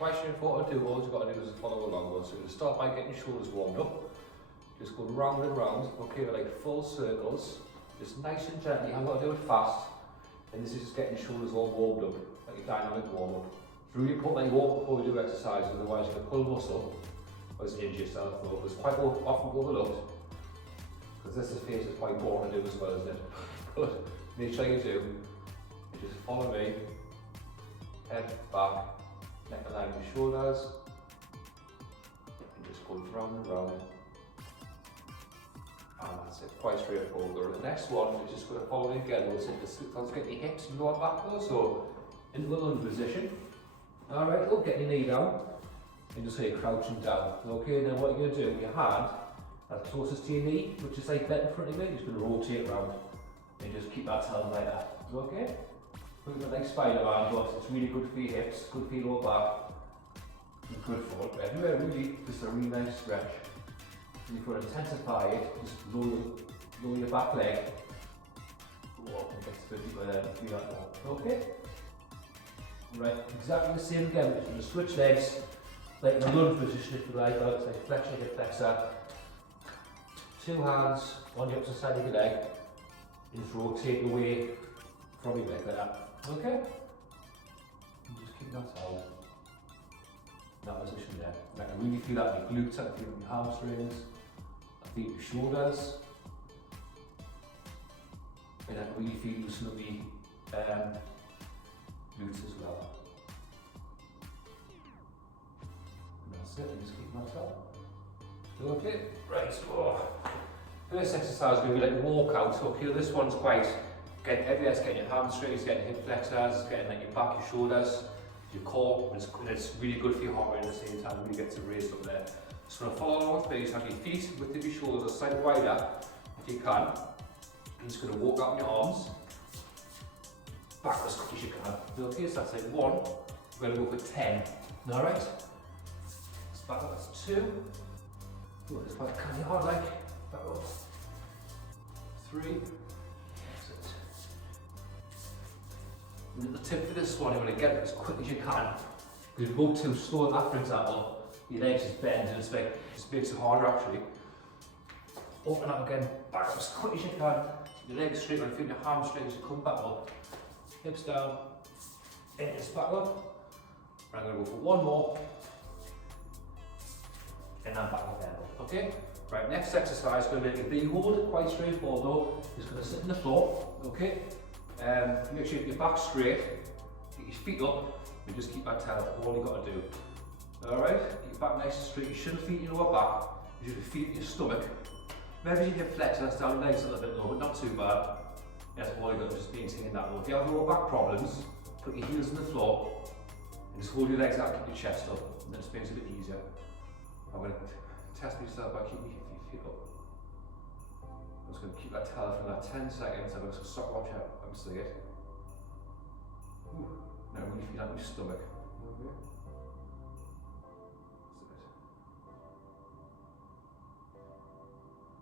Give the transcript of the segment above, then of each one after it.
quite straightforward to do. All you've got to do is follow along. So you're going to start by getting your shoulders warmed up. Just go round and round, okay, like full circles. Just nice and gently, you haven't got to do it fast. And this is just getting your shoulders all warmed up, like a dynamic warm up. It's really important that you walk before you do exercise, otherwise you can pull muscle, or just injure yourself. Though it's quite often overlooked, because this phase is quite boring to do as well, isn't it? But make sure you do. You just follow me, head back, neck aligned with shoulders, and just go round and round. And that's it, quite straightforward. The next one is just going to follow it again. We'll let's get your hips and lower back though, so into a lunge position. Alright, go get your knee down and just say crouching down. Okay, then what you're going to do with your hand that's closest to your knee, which is like that in front of you, you're just going to rotate around and just keep that held like that. Okay? Look at like Spider-Man, but it's really good for your hips, good for your lower back, and good for everywhere really, just a really nice stretch. And if you want to intensify it, just lower your back leg. Go up and get to 50 by then, do that now. Okay? Right, exactly the same again, but you can switch legs, like in a lunge position if you like, or it's like flex your hip flexor. Two hands on the opposite side of your leg, and just rotate away from your leg like that. Okay? And just keep that held. That position there. I can really feel that in your glutes, I can feel it in your hamstrings, I feel your shoulders, and I can really feel loosen up the glutes as well. And that's it, and just keep that held. Okay, right, so first exercise is going to be like a walkout. Okay, this one's quite, getting everywhere, it's getting your hamstrings, getting your hip flexors, getting like your back, your shoulders, your core, and it's really good for your heart rate at the same time, really gets it raised up there. Just going to follow along with me, just have your feet width of your shoulders, slightly wider if you can. You're just going to walk out on your arms, back as quick as you can. Okay, so that's like 1, we're going to go for 10. Alright? Let's back up, that's 2. Ooh, it's quite kind of hard, like, back up. 3, that's it. And the tip for this one, you want to get it as quick as you can. If you go too slow at that, for example, your legs just bend and it's like, just makes it harder actually. Open up again, back up as quick as you can. Your legs straight, when you feel your hamstrings, come back up. Hips down, and just back up. I'm going to go for one more. And then back up there. Okay? Right, next exercise, going to make a big hold, quite straightforward though. Just going to sit on the floor, okay? Make sure you get your back straight, get your feet up, and just keep that tail, all you got to do. Alright, get your back nice and straight, you shouldn't feel your lower back, you should feel your stomach. Maybe you hip flexors down, legs a little bit low, but not too bad. That's all you got to just maintain that low. If you have lower back problems, put your heels on the floor, and just hold your legs out, keep your chest up, and then just makes it a bit easier. I'm going to test myself by keeping your feet up. I'm just going to keep that tail for about 10 seconds. I'm just going to stop watch out. I'm see it. Ooh. Now really feel that in your stomach. Okay.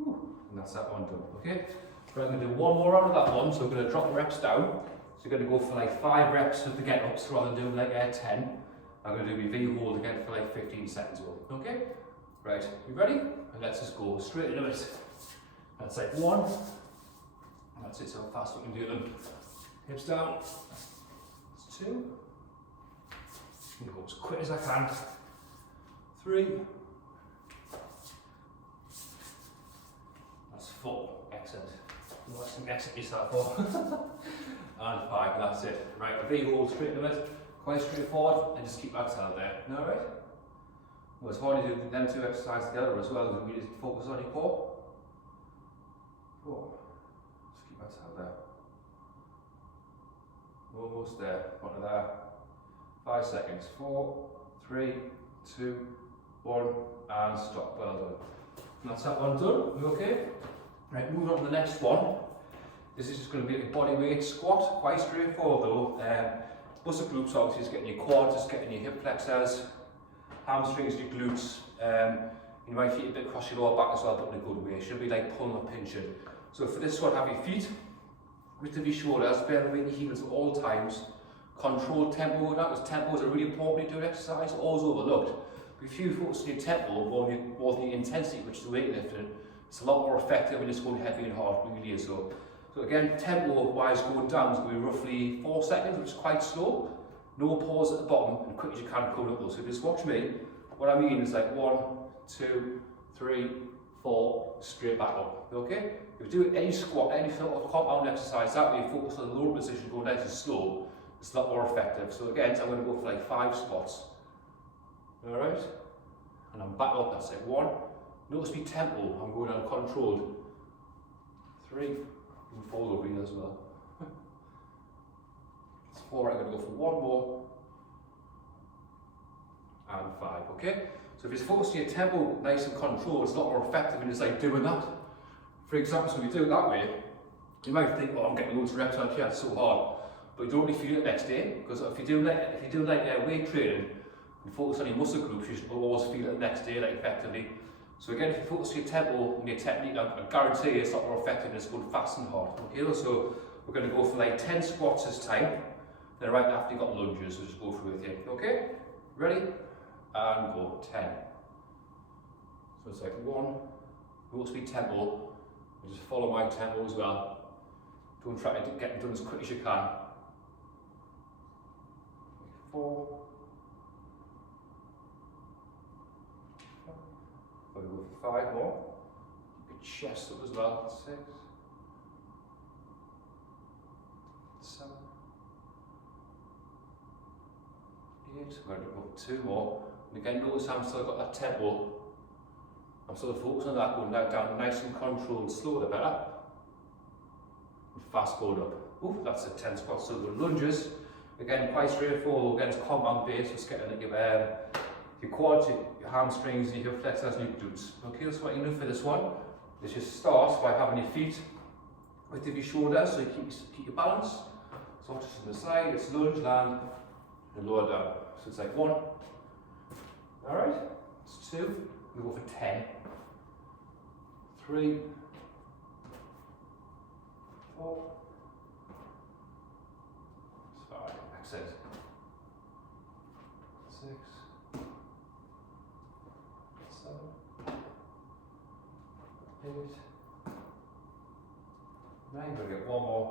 Ooh. And that's that one done. Okay. Right, I'm going to do one more round of that one. So I'm going to drop the reps down. So you're going to go for like 5 reps of the get ups rather than doing like 10. I'm going to do my V hold again for like 15 seconds. Okay. Right. You ready? And let's just go straight into it. That's like 1. That's it, so fast we can do them. Hips down. That's 2. I'm going to go as quick as I can. 3. That's 4. Excellent. You want some exit yourself for. And 5, that's it. Right, the V hold straight into it. Quite straightforward, and just keep that tail there. Alright? Well, it's hard to do them 2 exercises together as well, because we just focus on your core. 4. Just keep that tail there. Almost there. One there. 5 seconds. 4, 3, 2, 1, and stop. Well done. And that's that one done. You okay? Right, moving on to the next one. This is just going to be a body weight squat. Quite straightforward though. Muscle groups obviously is getting your quads, just getting your hip flexors, hamstrings, your glutes. You might feel a bit across your lower back as well, but in a good way. It should be like pulling or pinching. So for this one, have your feet width of your shoulders, bear the weight in your heels at all times. controlled tempo with that, because tempos are really important to do exercise, always overlooked. But if you focus on your tempo more than your intensity, which is the weightlifting, it's a lot more effective when it's going heavy and hard, really is. So again, tempo-wise going down is going to be roughly 4 seconds, which is quite slow. No pause at the bottom, and quick as you can coming up though. So just watch me. What I mean is like 1, 2, 3, 4, straight back up. Okay? If you do any squat, any sort of compound exercise that way, focus on the lower position, go nice and slow, it's a lot more effective. So again, I'm going to go for like 5 squats. Alright? And I'm back up, that's it. 1. Notice me tempo, I'm going uncontrolled. 3, you can fall over here as well. It's 4, I'm going to go for 1 more. And 5, okay? So if you're focused on your tempo nice and controlled, it's a lot more effective and it's like doing that. For example, so if you do it that way, you might think, oh, I'm getting loads of reps on here, it's so hard. But you don't really feel it next day, because if you do like weight training and focus on your muscle groups, you should always feel it the next day, like effectively. So again, if you focus on your tempo and your technique, I guarantee it's a lot more effective and it's going fast and hard. Okay, so we're going to go for like 10 squats this time. Then right after you've got lunges, so just go through with you. Okay, ready? And go 10. So it's like 1, low speed tempo, and just follow my tempo as well. Don't try to get them done as quick as you can. 4. We'll go for 5 more. Get chest up as well. 6. 7. 8. We're going to go for 2 more. And again, notice I'm still got that tempo. I'm still focused on that, going down nice and controlled, slow the better. And fast going up. Ooh, that's a 10 squats. So the lunges, again, quite straightforward. Again, it's compound based. Just getting like your quads, your hamstrings, your hip flexors, and your glutes. Okay, that's what you do for this one. Is just start by having your feet width of your shoulders, so you keep your balance. So just on the side, it's lunge, land, and lower down. So it's like 1. Alright, it's 2, we go for 10. 3, 4, 5, excellent. 6, 7, 8, 9, we're going to get 1 more.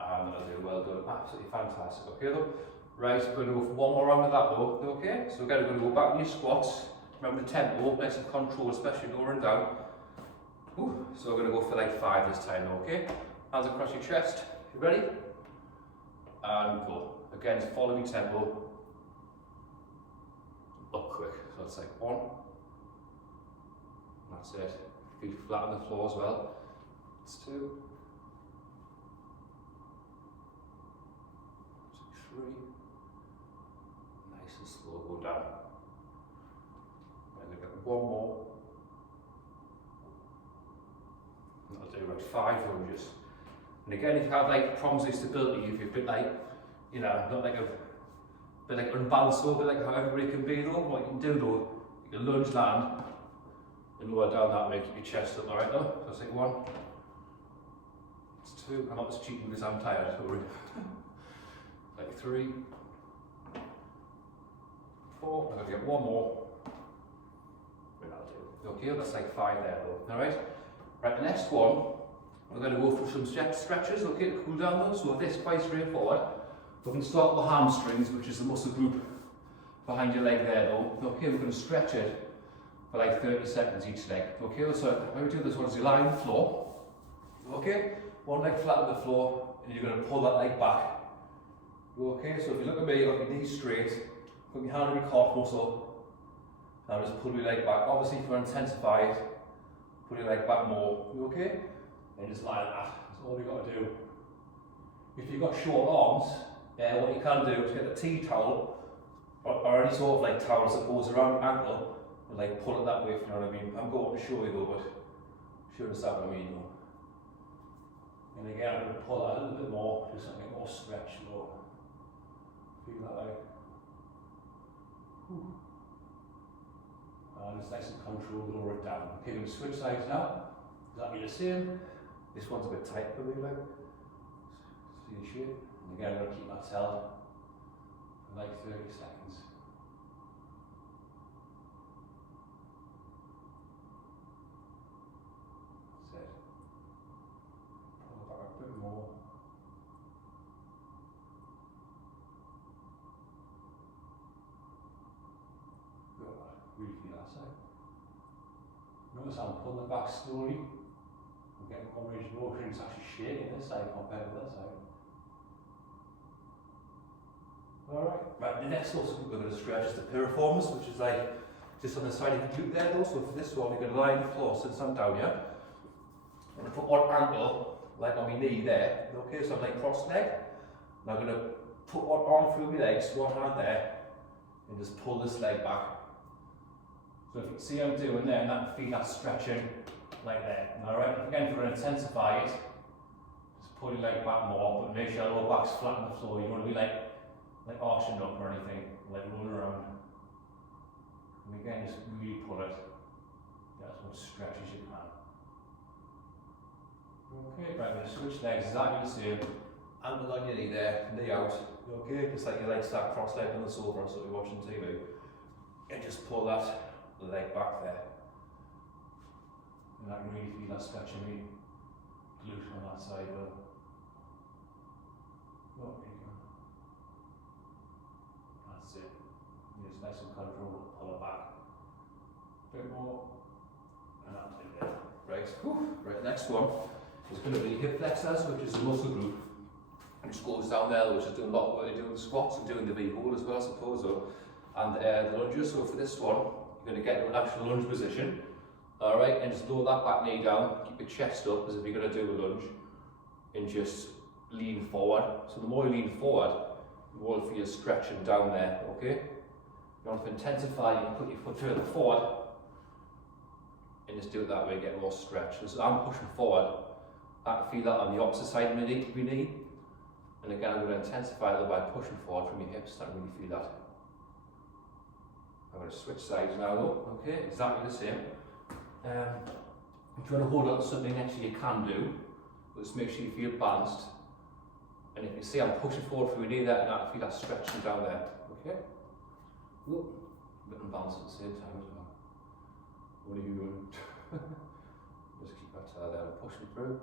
And that'll do, well done, absolutely fantastic. Okay though? Right, we're going to go for 1 more round of that though, okay? So again, we're going to go back on your squats. Remember the tempo, nice and control, especially lower and down. Ooh, so we're going to go for like 5 this time, okay? Hands across your chest, you ready? And go. Again, just follow your tempo. Up quick, so it's like 1. That's it. Feet flat on the floor as well. It's 2. 3. Nice and slow, go down. And we've got 1 more. And I'll do about 5 lunges. And again, if you have like problems with stability, if you're a bit like, you know, not like a bit like unbalanced or a bit like how everybody can be though, what you can do though, you can lunge, land, and lower down that way, keep your chest up, alright though? So it's like 1. It's 2, I'm not just cheating because I'm tired, don't worry. Like 3, 4, I'm going to get 1 more. Okay, that's like 5 there though. Alright? Right, the next one, we're going to go through some stretches, okay, to cool down those. So this is quite straightforward. We can start with the hamstrings, which is the muscle group behind your leg there though. Okay, we're going to stretch it for like 30 seconds each leg. Okay, so when we do this one, is you lie on the floor. Okay, one leg flat on the floor, and you're going to pull that leg back. Okay, so if you look at me, you've got your knees straight, put your hand on your calf muscle, and just pull your leg back. Obviously, if you want to intensify it, pull your leg back more. You okay? And just lie like that. That's all you've got to do. If you've got short arms, what you can do is get a tea towel, or any sort of like towel, I suppose, around your ankle, and like pull it that way, if you know what I mean. I'm going to show you though, but you understand what I mean though. And again, I'm going to pull that a little bit more, just something more stretch though. Feel that way. And it's nice and controlled, lower it down. Okay, we're going to switch sides now. Exactly the same. This one's a bit tight for me, like. See the shape? And again, I'm going to keep my tail for like 30 seconds. That's it. Pull it back a bit more. Good. Really feel that side. Notice I'm pulling it back slowly. I'm getting more range of motion. It's actually shaking this side compared to that side. Alright, right, the next muscle we're going to stretch is the piriformis, which is like just on the side of the glute there though. So for this one, we're going to lie on the floor since I'm down here. I'm going to put one ankle, like on my knee there. Okay, so I'm like cross-legged. And I'm going to put one arm through my legs, one hand there, and just pull this leg back. So if you see what I'm doing there, and that feet are stretching like that. Alright, again, if we're going to intensify it, just pull your leg back more, but make sure your lower back's flat on the floor. You want to be like arching up or anything, like rolling around. And again, just really pull it. Get as much stretch as you can. Okay, right, we're going to switch legs exactly the same. Ankle on your knee there, knee out. Okay, just like your legs start cross-legged on the sofa, so you're watching TV. And just pull that leg back there. And I can really feel that stretching me glute on that side though. Oh, there you go. That's it. Just nice and controlled, pull it back. A bit more. And that's it there. Right, right, next one is going to be hip flexors, which is a muscle group. And just goes down there, which is doing a lot of what you're doing the squats and doing the V-hold as well, I suppose. And the lunges. So for this one, you're going to get to an actual lunge position. Alright, and just lower that back knee down, keep your chest up as if you're going to do a lunge, and just lean forward. So the more you lean forward, the more you feel stretching down there, okay? If you want to intensify, you can put your foot further forward, and just do it that way, get more stretch. So I'm pushing forward, I can feel that on the opposite side of my knee, and again I'm going to intensify that by pushing forward from your hips, I really feel that. I'm going to switch sides now though, okay, exactly the same. If you want to hold on to something next to you, can do, but just make sure you feel balanced. And if you see I'm pushing forward through your knee there, and I feel that stretching down there, okay? Whoop. A bit unbalanced at the same time as well. What are you doing? Just keep that tail there and pushing through.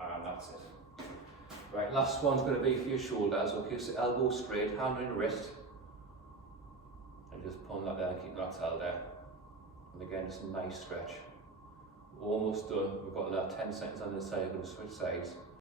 And that's it. Right, last one's going to be for your shoulders, okay? So elbow straight, hand on your wrist. And just pull that there and keep that tail there. And again, just a nice stretch. Almost done. We've got another 10 seconds on this side. We're going to switch sides.